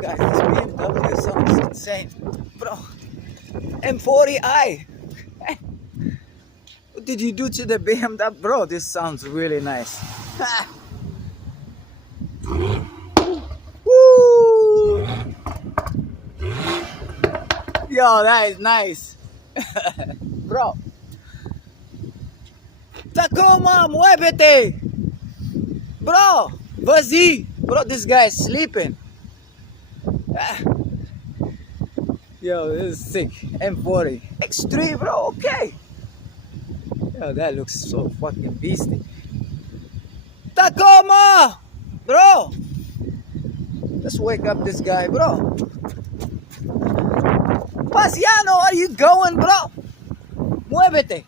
Guys, this BMW sounds insane. Bro, M40i. What did you do to the BMW? Bro, this sounds really nice. Woo! Yo, that is nice. Bro. Tacoma, muévete. Bro, vas-y. Bro, this guy is sleeping. Yo, this is sick. M40. X3, bro, okay. Yo, that looks so fucking beastie. Tacoma! Bro! Let's wake up this guy, bro. Pasiano, are you going, bro? Muévete.